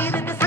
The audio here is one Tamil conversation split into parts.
பறையதிருது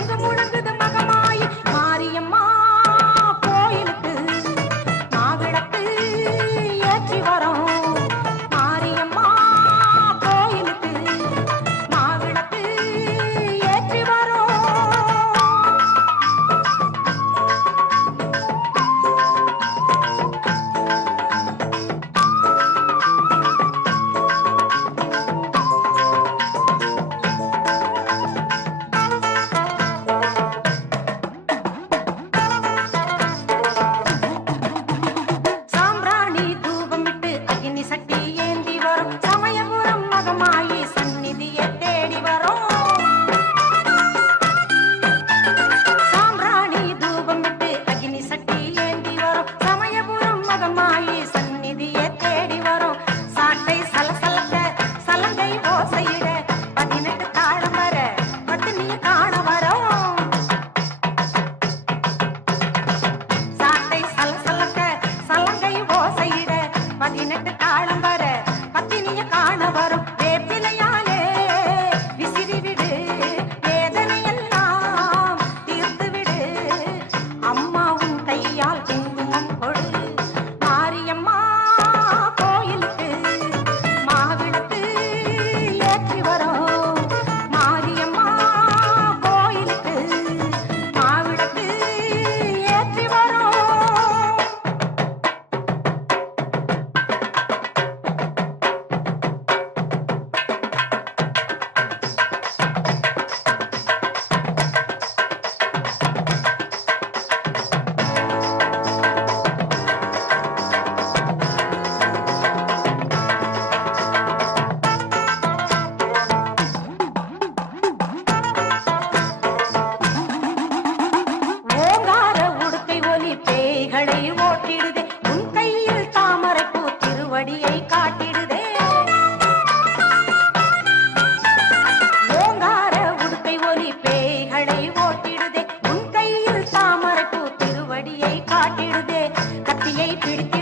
காட்டிடுதே. கத்தியை பிடித்து